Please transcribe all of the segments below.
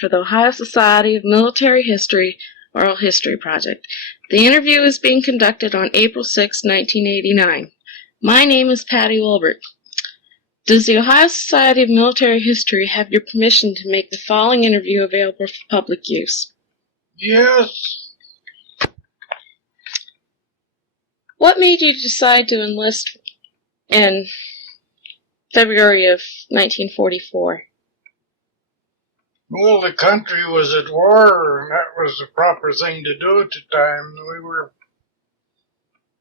for the Ohio Society of Military History Oral History Project. The interview is being conducted on April 6, 1989. My name is Patty Wilbert. Does the Ohio Society of Military History have your permission to make the following interview available for public use? Yes. What made you decide to enlist in February of 1944? Well, the country was at war, and that was the proper thing to do at the time.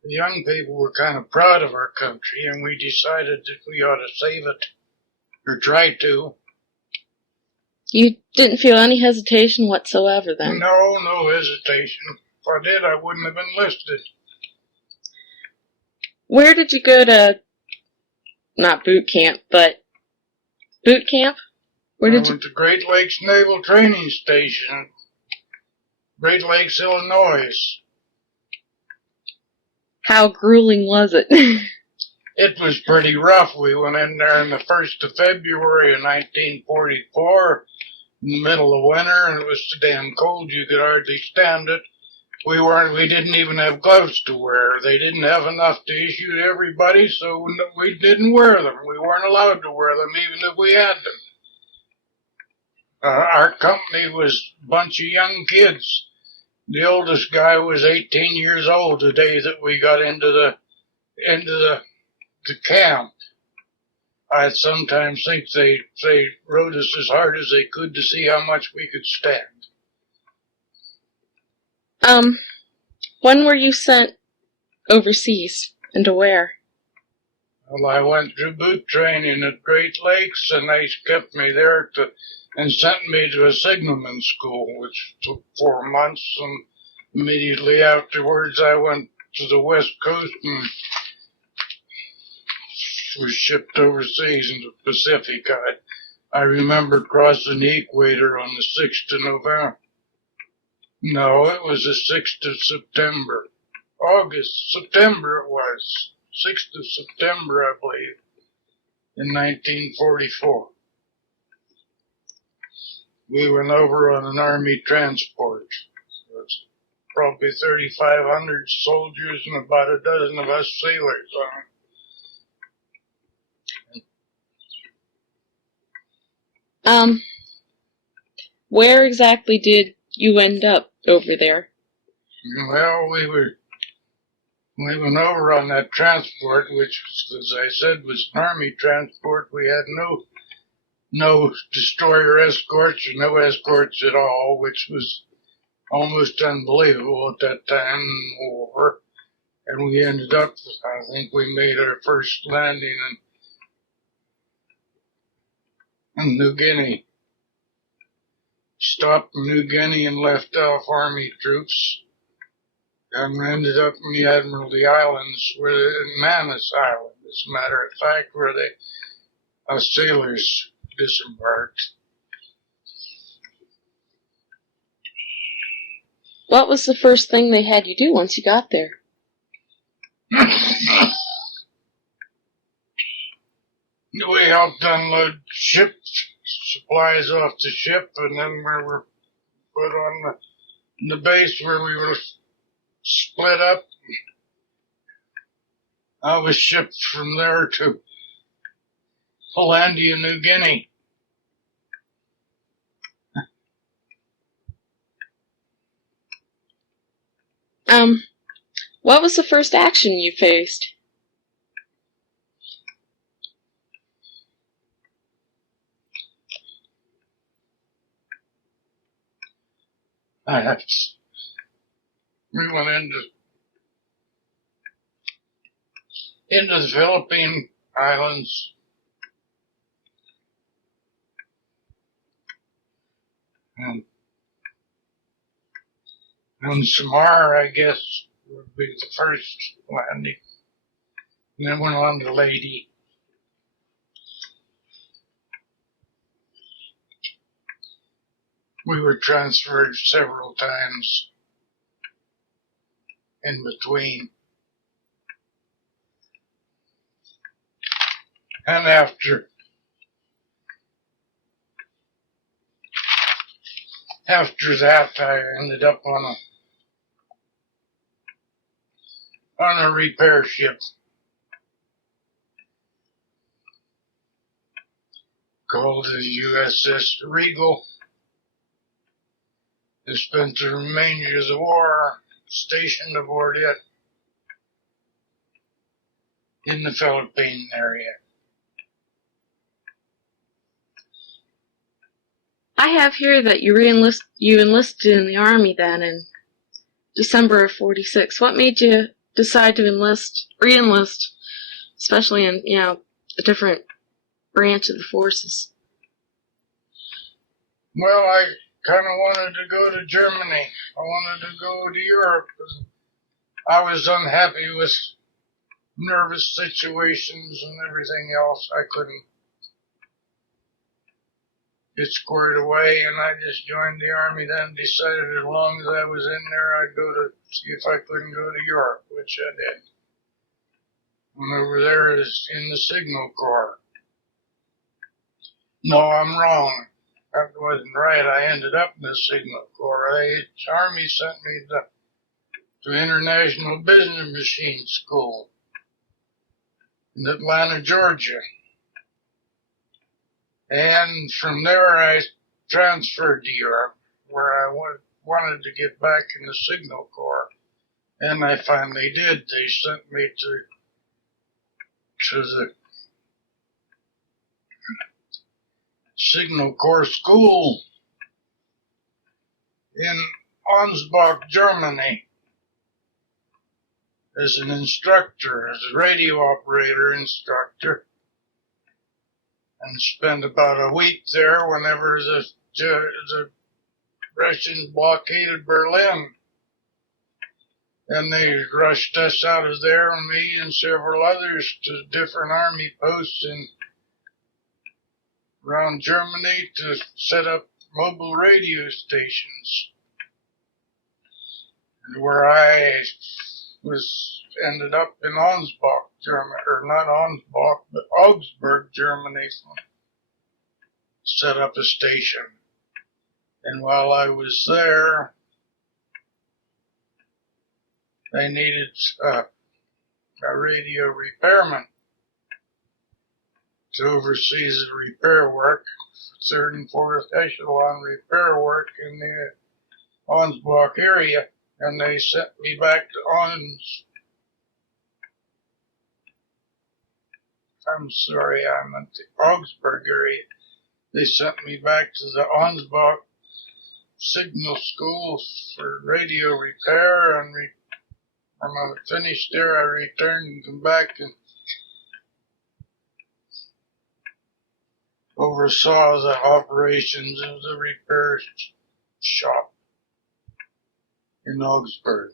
The young people were kind of proud of our country, and we decided that we ought to save it, or try to. You didn't feel any hesitation whatsoever then? No hesitation. If I did, I wouldn't have enlisted. Where did you go to, not boot camp, but boot camp? I went to Great Lakes Naval Training Station, Great Lakes, Illinois. How grueling was it? It was pretty rough. We went in there on the 1st of February of 1944, in the middle of winter, and it was so damn cold you could hardly stand it. We didn't even have gloves to wear. They didn't have enough to issue to everybody, so we didn't wear them. We weren't allowed to wear them, even if we had them. Our company was a bunch of young kids. The oldest guy was 18 years old the day that we got into the camp. I sometimes think they rode us as hard as they could to see how much we could stand. When were you sent overseas and to where? Well, I went through boot training at Great Lakes, and they kept me there and sent me to a signalman school, which took 4 months, and immediately afterwards I went to the West Coast and was shipped overseas in the Pacific. I remember crossing the equator on the 6th of November. No, it was the 6th of September. September it was. 6th of September, I believe, in 1944. We went over on an Army transport. There was probably 3,500 soldiers and about a dozen of us sailors on it. Where exactly did you end up over there? Well, we went over on that transport, which, as I said, was an Army transport. We had no destroyer escorts or no escorts at all, which was almost unbelievable at that time in the war. And we ended up, I think we made our first landing in New Guinea. Stopped in New Guinea and left off Army troops. And ended up in the Admiralty Islands, in Manus Island, as a matter of fact, where us sailors disembarked. What was the first thing they had you do once you got there? We helped unload ship supplies off the ship, and then we were put on the base where we were split up. I was shipped from there to Hollandia, New Guinea. What was the first action you faced? We went into the Philippine Islands. And Samar, I guess, would be the first landing. And then went on to Lady. We were transferred several times in between. And after after that, I ended up on a repair ship called the USS Rigel. I spent the remainder of the war stationed aboard it in the Philippine area. I have here that you enlisted in the Army then in December of 46. What made you decide to re-enlist, especially in, a different branch of the forces? Well, I kind of wanted to go to Germany. I wanted to go to Europe. I was unhappy with nervous situations and everything else. I couldn't get squared away, and I just joined the Army then, decided as long as I was in there, I'd go to see if I couldn't go to Europe, which I did. And over there is in the Signal Corp. No, I'm wrong. That wasn't right. I ended up in the Signal Corp. The Army sent me to International Business Machine School in Atlanta, Georgia. And from there I transferred to Europe, where I wanted to get back in the Signal Corps. And I finally did. They sent me to the Signal Corp School in Augsburg, Germany, as an instructor, as a radio operator instructor, and spent about a week there whenever the Russians blockaded Berlin. And they rushed us out of there, and me and several others, to different army posts around Germany to set up mobile radio stations. And where I ended up in Augsburg, Germany, or not Augsburg, but Augsburg, Germany, set up a station. And while I was there, they needed a radio repairman to oversee the repair work, third and fourth echelon repair work in the Augsburg area. And they sent me back to I'm at the Augsburg area. They sent me back to the Augsburg Signal School for radio repair, and when I finished there, I returned and come back and oversaw the operations of the repair shop in Augsburg.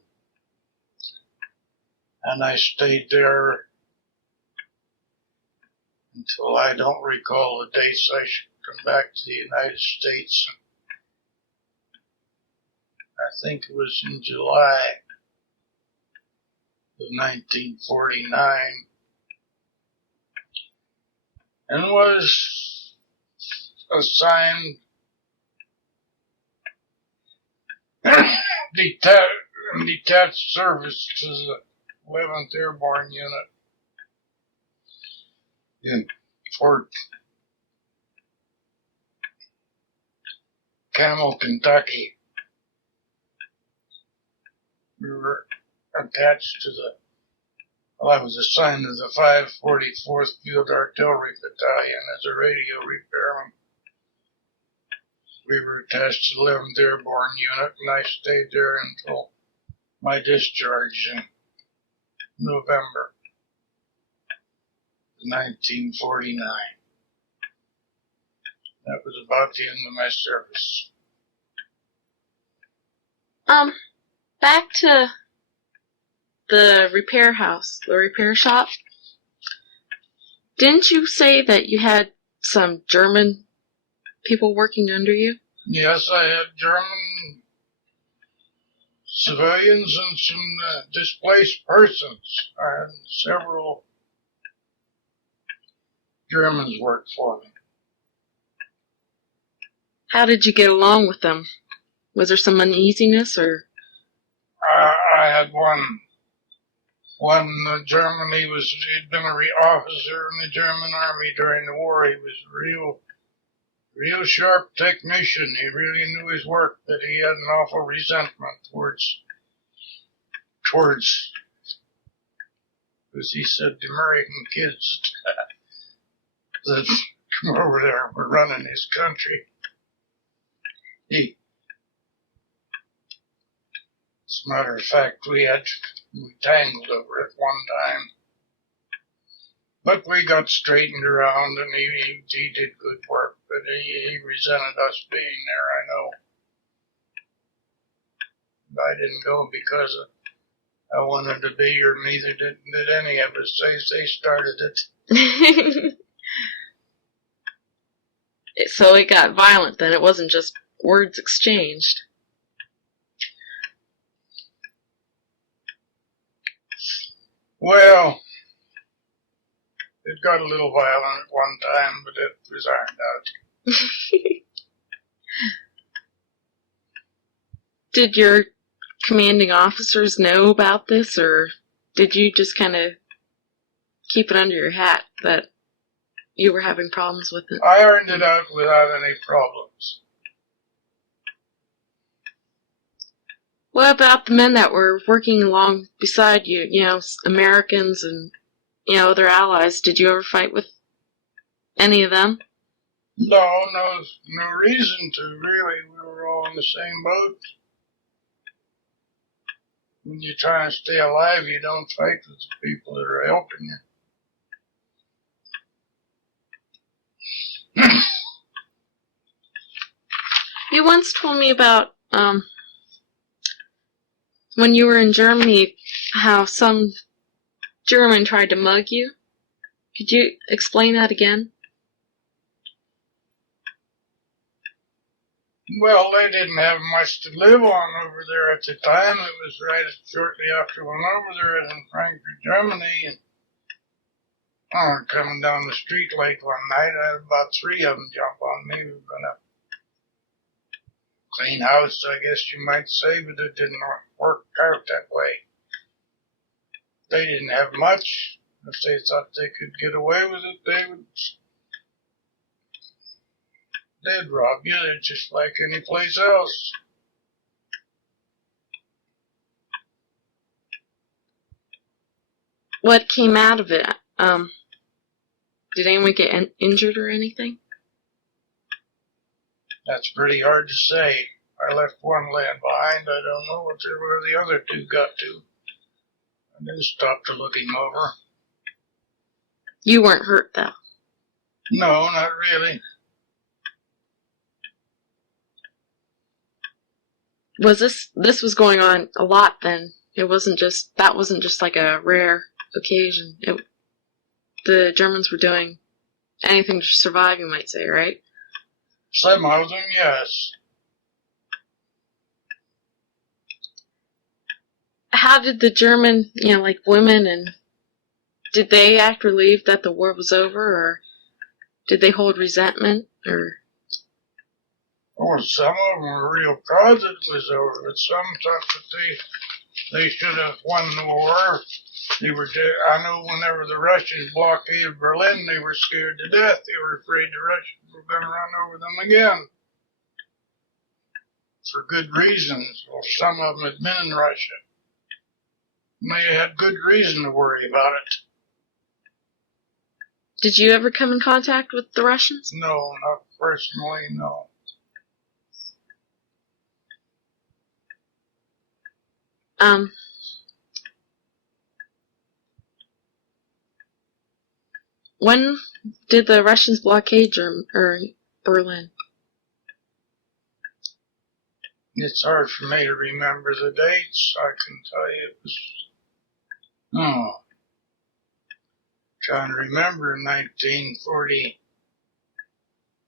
And I stayed there until I don't recall the dates I should come back to the United States. I think it was in July of 1949, and was assigned detached service to the 11th Airborne Unit in Fort Campbell, Kentucky. We were attached to I was assigned to the 544th Field Artillery Battalion as a radio repairman. We were attached to the 11th Airborne Unit, and I stayed there until my discharge in November 1949. That was about the end of my service. Back to the repair house, the repair shop. Didn't you say that you had some German people working under you? Yes, I had German civilians and some displaced persons. I had several Germans work for me. How did you get along with them? Was there some uneasiness, or? I had one German. He'd been a officer in the German army during the war. He was real sharp technician. He really knew his work, but he had an awful resentment towards, as he said, the American kids that come over there were running his country. As a matter of fact, we tangled over it one time. But we got straightened around, and he did good work, but he resented us being there, I know. I didn't go because I wanted to be, or neither did any of us. They started it. So it got violent then. It wasn't just words exchanged. Well, it got a little violent at one time, but it was ironed out. Did your commanding officers know about this, or did you just kind of keep it under your hat that you were having problems with it? I ironed it out without any problems. What about the men that were working along beside you, Americans and, other allies? Did you ever fight with any of them? No reason to, really. We were all in the same boat. When you're trying to stay alive, you don't fight with the people that are helping you. You once told me about, when you were in Germany, how some German tried to mug you. Could you explain that again? Well, they didn't have much to live on over there at the time. It was right shortly after we went over there in Frankfurt, Germany, and coming down the street late one night, I had about 3 of them jump on me. We were going to clean house, I guess you might say, but it didn't work out that way. They didn't have much. If they thought they could get away with it, they'd rob you. They're just like any place else. What came out of it? Did anyone get injured or anything? That's pretty hard to say. I left one lad behind. I don't know where the other 2 got to. I didn't stop to look him over. You weren't hurt, though? No, not really. Was this was going on a lot then? That wasn't just like a rare occasion. The Germans were doing anything to survive, you might say, right? Some of them, yes. How did the German, like women, and did they act relieved that the war was over, or did they hold resentment, or? Oh, some of them were real proud that it was over, but some thought that they should have won the war. I know whenever the Russians blockaded Berlin, they were scared to death. They were afraid the Russians were going to run over them again. For good reasons. Well, some of them had been in Russia. And they had good reason to worry about it. Did you ever come in contact with the Russians? No, not personally, no. When did the Russians blockade Berlin? It's hard for me to remember the dates. I can tell you it was, trying to remember 1940.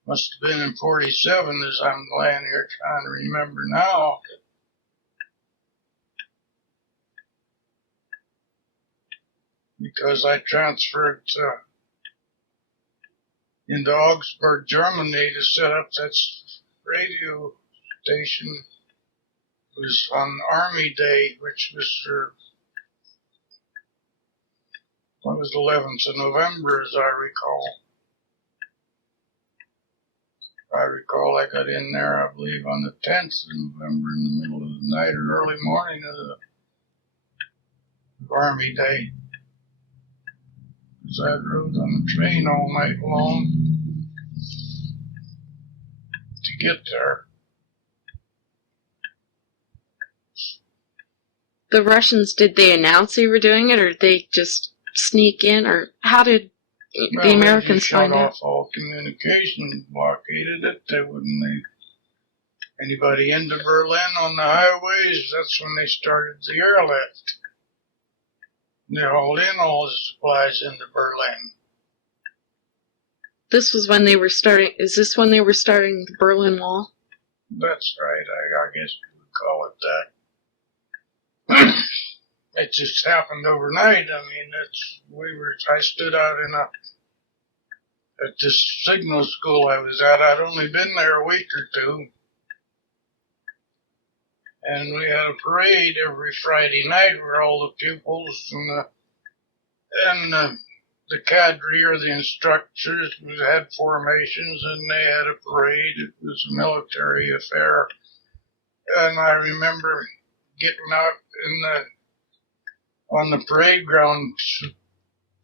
Must have been in 47 as I'm laying here trying to remember now. Because I transferred into Augsburg, Germany to set up that radio station was on Army Day, which was what was 11th of November, as I recall. I got in there, I believe, on the 10th of November in the middle of the night or early morning of Army Day. Because I rode on the train all night long to get there. The Russians, did they announce they were doing it, or did they just sneak in, or how did the Americans find out? They shut off all communication, blockaded it. They wouldn't leave anybody into Berlin on the highways. That's when they started the airlift. They hauled in all the supplies into Berlin. This was when they were starting. Is this when they were starting the Berlin Wall? That's right. I guess you would call it that. It just happened overnight. I mean, I stood out at this Signal School I was at. I'd only been there a week or two. And we had a parade every Friday night where all the pupils and the cadre or the instructors had formations and they had a parade. It was a military affair. And I remember getting out on the parade ground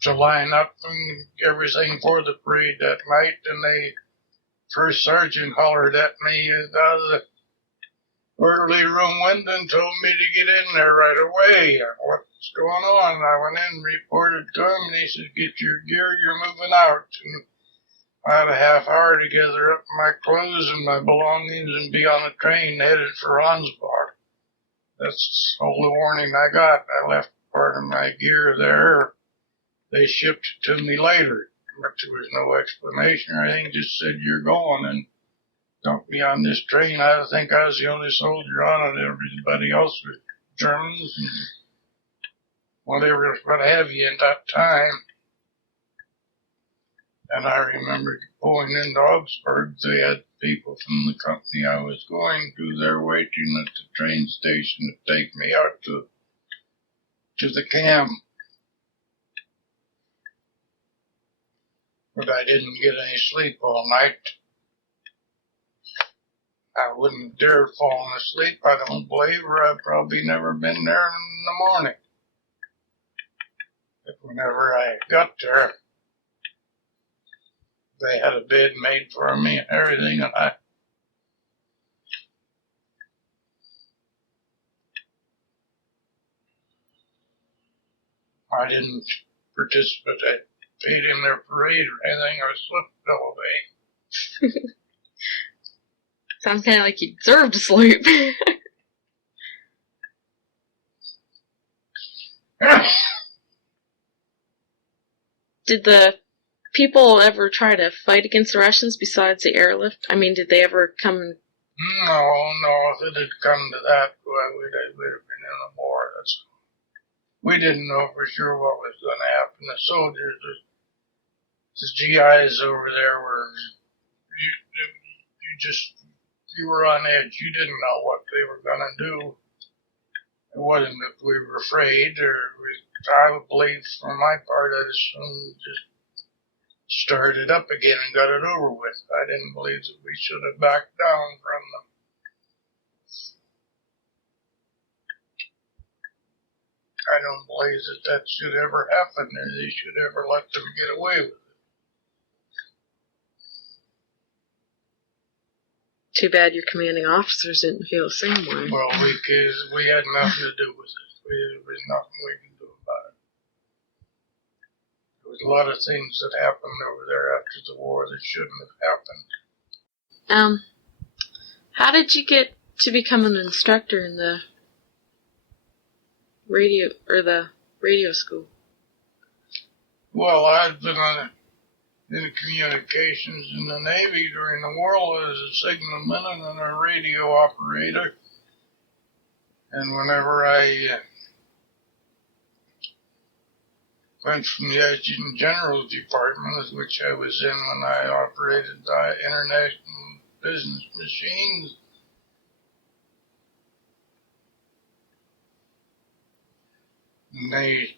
to line up and everything for the parade that night. And first sergeant hollered at me out of the orderly room window and told me to get in there right away. What's going on? I went in and reported to him, and he said, "Get your gear, you're moving out." And I had a half hour to gather up my clothes and my belongings and be on a train headed for Augsburg. That's all the warning I got. I left part of my gear there. They shipped it to me later, but there was no explanation or anything. Just said, "You're going," and don't be on this train. I think I was the only soldier on it. Everybody else was Germans and whatever, what have you at that time. And I remember going into Augsburg. They had people from the company I was going to there waiting at the train station to take me out to the camp. But I didn't get any sleep all night. I wouldn't dare fall asleep, I don't believe, or I've probably never been there in the morning. But whenever I got there, they had a bed made for me and everything, and I didn't participate in their parade or anything. I slept all day. Sounds kind of like you deserve to sleep. Did the people ever try to fight against the Russians besides the airlift? I mean, did they ever come? No, if it had come to that, well, we'd have been in a war. We didn't know for sure what was going to happen. The soldiers, the GIs over there you were on edge. You didn't know what they were going to do. It wasn't that we were afraid, I believe, for my part, I just started up again and got it over with. I didn't believe that we should have backed down from them. I don't believe that should ever happen, or they should ever let them get away with it. Too bad your commanding officers didn't feel the same way. Well, we had nothing to do with it. There was nothing we could do about it. There was a lot of things that happened over there after the war that shouldn't have happened. How did you get to become an instructor in the radio school? Well, I've been in communications in the Navy during the war as a signalman and a radio operator. And whenever I went from the Adjutant General's Department, which I was in when I operated international business machines, And they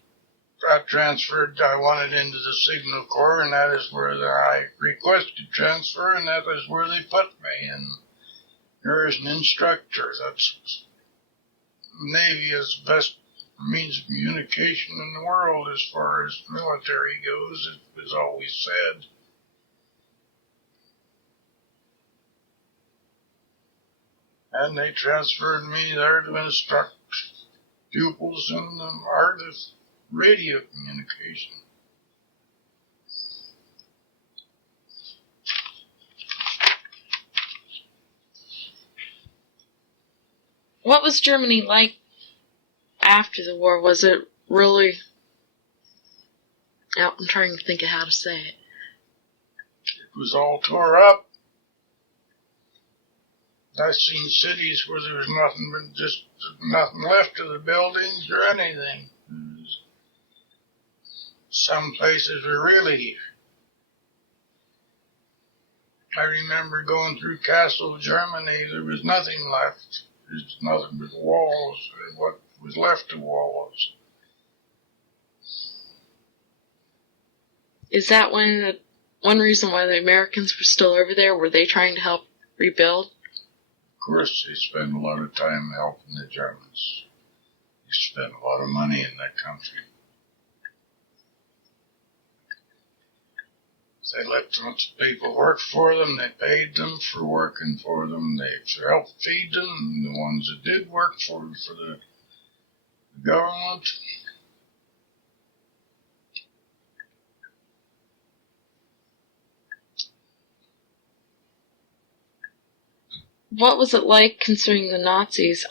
got transferred. I wanted into the Signal Corps, and that is where I requested transfer, and that is where they put me. And there is an instructor. That's Navy is the best means of communication in the world as far as military goes. It was always said. And they transferred me there to instruct pupils in the art of radio communication. What was Germany like after the war? Was it really... Oh, I'm trying to think of how to say it. It was all tore up. I've seen cities where there was nothing left of the buildings or anything. Some places were really... I remember going through Kassel, Germany, there was nothing left. There's nothing but walls, what was left of walls. Is that one reason why the Americans were still over there? Were they trying to help rebuild? Of course, they spent a lot of time helping the Germans. They spent a lot of money in that country. They let the people work for them. They paid them for working for them. They helped feed them. And the ones that did work for the government. What was it like concerning the Nazis?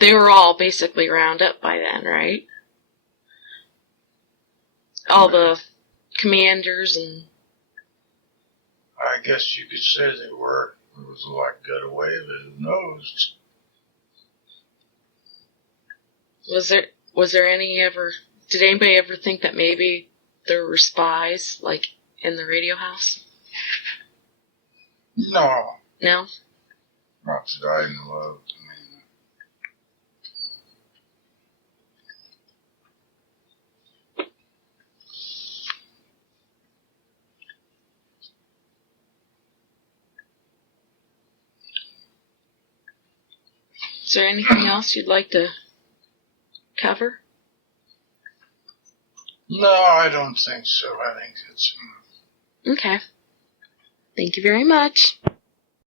They were all basically round up by then, right? All the commanders and... I guess you could say they were. There was a lot got away, but who knows? Was there any ever... Did anybody ever think that maybe there were spies, like, in the radio house? No. No? Not that I know of. Is there anything else you'd like to cover? No, I don't think so. I think it's enough. Okay. Thank you very much.